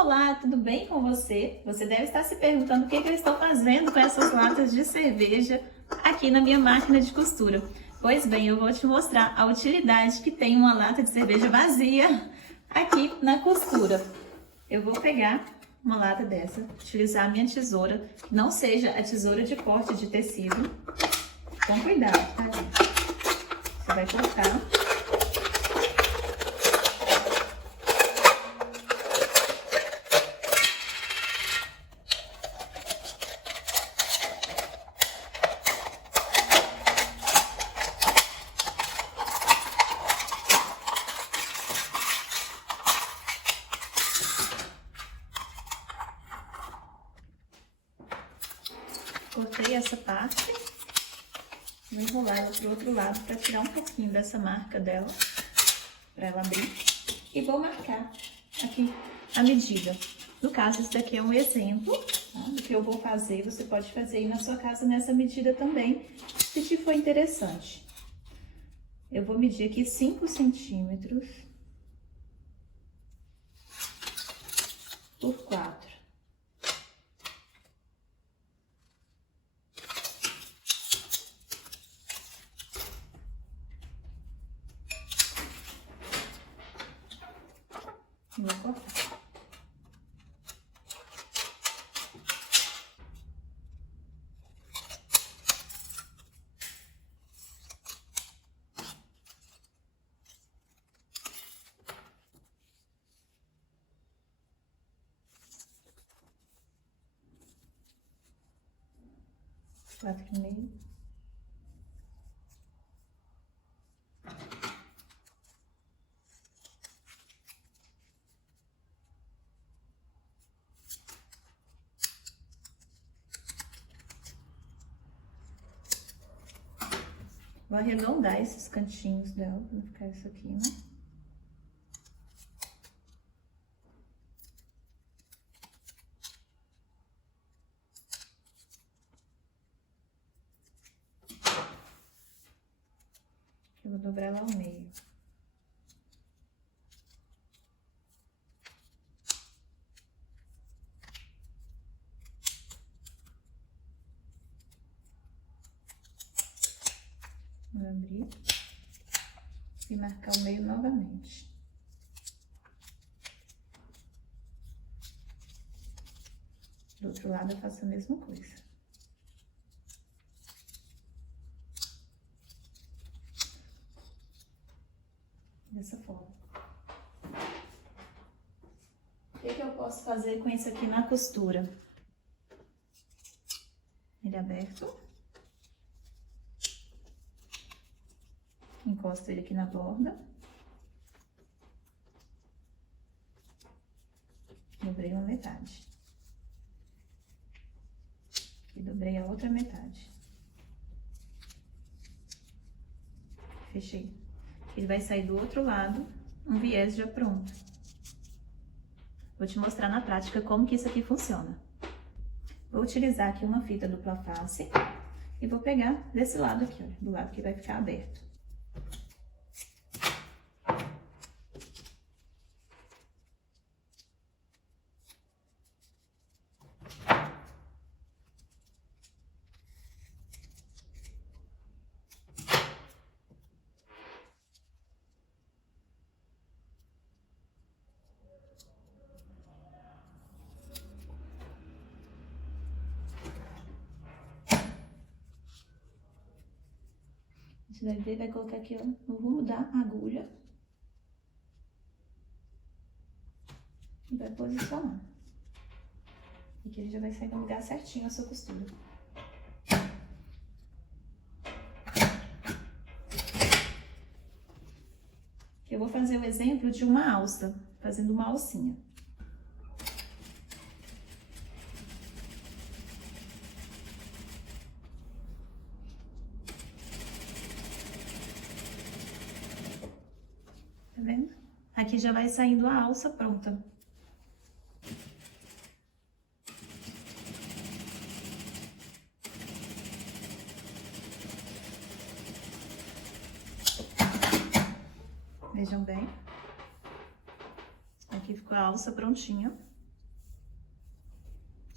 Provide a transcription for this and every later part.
Olá, tudo bem com você? Você deve estar se perguntando o que eu estou fazendo com essas latas de cerveja aqui na minha máquina de costura. Pois bem, eu vou te mostrar a utilidade que tem uma lata de cerveja vazia aqui na costura. Eu vou pegar uma lata dessa, utilizar a minha tesoura, que não seja a tesoura de corte de tecido. Com cuidado, tá, gente? Você vai cortar. Cortei essa parte, vou enrolar ela pro outro lado para tirar um pouquinho dessa marca dela, para ela abrir. E vou marcar aqui a medida. No caso, esse daqui é um exemplo, tá, do que eu vou fazer. Você pode fazer aí na sua casa nessa medida também, se te for interessante. Eu vou medir aqui 5 centímetros por 4. Vou cortar. Quatro e meio. Vou arredondar esses cantinhos dela, pra ficar isso aqui, né? Eu vou dobrar ela ao meio. Vou abrir e marcar o meio novamente. Do outro lado eu faço a mesma coisa. Dessa forma. O que eu posso fazer com isso aqui na costura? Ele aberto. Encosto ele aqui na borda. Dobrei uma metade. E dobrei a outra metade. Fechei. Ele vai sair do outro lado, um viés já pronto. Vou te mostrar na prática como que isso aqui funciona. Vou utilizar aqui uma fita dupla face e vou pegar desse lado aqui, ó, do lado que vai ficar aberto. Você vai ver, vai colocar aqui, ó, no rumo da agulha. E vai posicionar. E que ele já vai sair no lugar certinho a sua costura. Eu vou fazer o exemplo de uma alça, fazendo uma alcinha. Tá vendo? Aqui já vai saindo a alça pronta. Vejam bem. Aqui ficou a alça prontinha.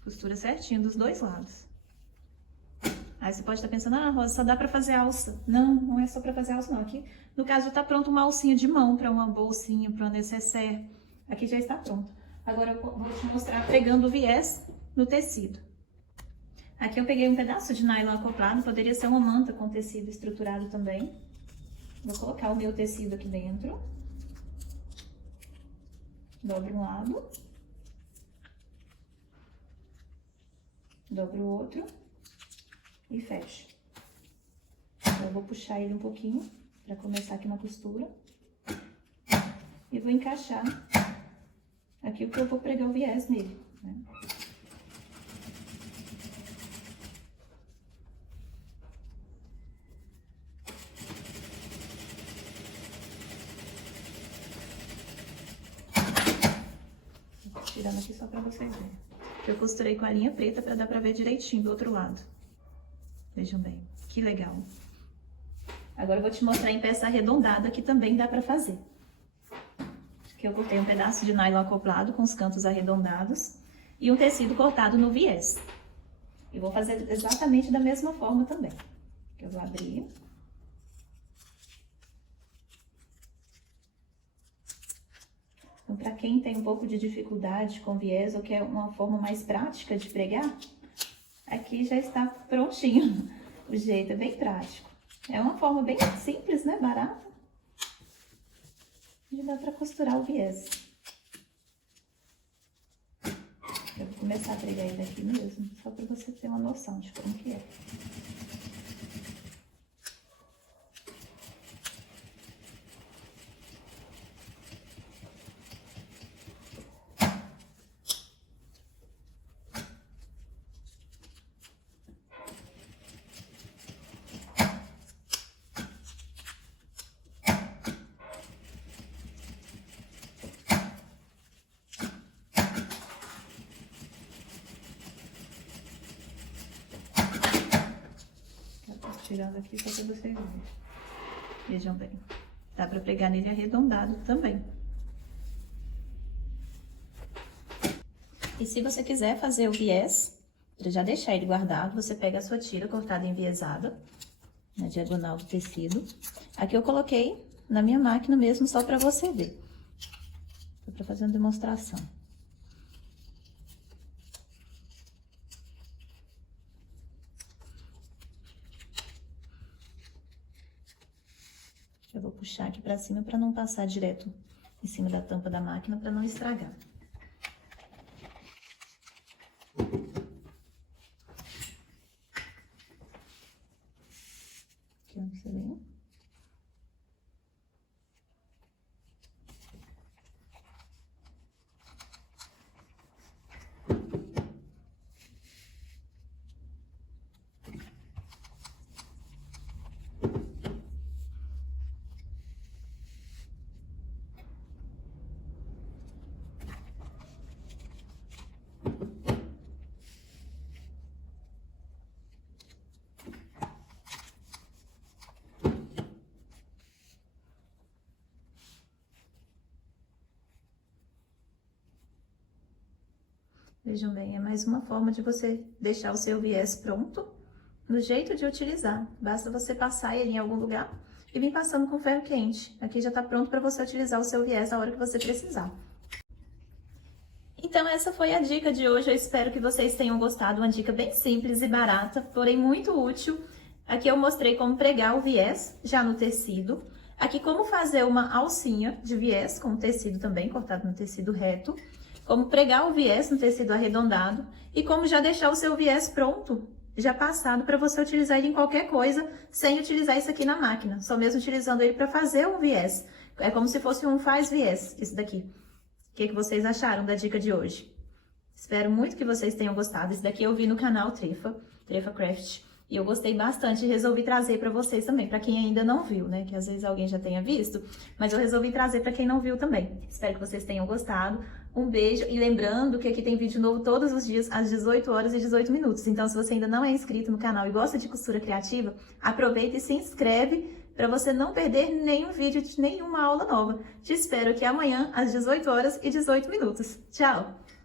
Costura certinho dos dois lados. Aí você pode estar pensando, ah, Rosa, só dá pra fazer alça. Não, não é só pra fazer alça, não. Aqui, no caso, já tá pronto uma alcinha de mão para uma bolsinha, para um necessaire. Aqui já está pronto. Agora eu vou te mostrar pregando o viés no tecido. Aqui eu peguei um pedaço de nylon acoplado, poderia ser uma manta com tecido estruturado também. Vou colocar o meu tecido aqui dentro. Dobro um lado. Dobro o outro. E fecho. Então, eu vou puxar ele um pouquinho para começar aqui na costura. E vou encaixar aqui o que eu vou pregar o viés nele, né? Vou tirando aqui só para vocês verem. Eu costurei com a linha preta para dar para ver direitinho do outro lado. Vejam bem, que legal. Agora eu vou te mostrar em peça arredondada que também dá para fazer. Aqui eu cortei um pedaço de nylon acoplado com os cantos arredondados e um tecido cortado no viés. E vou fazer exatamente da mesma forma também. Eu vou abrir. Então, para quem tem um pouco de dificuldade com viés ou quer uma forma mais prática de pregar, aqui já está prontinho. O jeito é bem prático. É uma forma bem simples, né? Barata. E dá para costurar o viés. Eu vou começar a pregar ele aqui mesmo, só para você ter uma noção de como que é. Tirando aqui só para vocês verem. Vejam bem. Dá para pregar nele arredondado também. E se você quiser fazer o viés, para já deixar ele guardado, você pega a sua tira cortada enviesada, na diagonal do tecido. Aqui eu coloquei na minha máquina mesmo, só para você ver. Só para fazer uma demonstração. Eu vou puxar aqui pra cima para não passar direto em cima da tampa da máquina, para não estragar. Aqui, ó, você vê? Vejam bem, é mais uma forma de você deixar o seu viés pronto, no jeito de utilizar. Basta você passar ele em algum lugar e vir passando com ferro quente. Aqui já está pronto para você utilizar o seu viés na hora que você precisar. Então essa foi a dica de hoje, eu espero que vocês tenham gostado, uma dica bem simples e barata, porém muito útil. Aqui eu mostrei como pregar o viés já no tecido. Aqui como fazer uma alcinha de viés com tecido também, cortado no tecido reto. Como pregar o viés no tecido arredondado e como já deixar o seu viés pronto, já passado, para você utilizar ele em qualquer coisa, sem utilizar isso aqui na máquina, só mesmo utilizando ele para fazer um viés. É como se fosse um faz viés, isso daqui. O que vocês acharam da dica de hoje? Espero muito que vocês tenham gostado. Esse daqui eu vi no canal Trefa Craft. E eu gostei bastante e resolvi trazer para vocês também, para quem ainda não viu, né? Que às vezes alguém já tenha visto, mas eu resolvi trazer para quem não viu também. Espero que vocês tenham gostado. Um beijo e lembrando que aqui tem vídeo novo todos os dias às 18 horas e 18 minutos. Então, se você ainda não é inscrito no canal e gosta de costura criativa, aproveita e se inscreve para você não perder nenhum vídeo de nenhuma aula nova. Te espero aqui amanhã às 18 horas e 18 minutos. Tchau!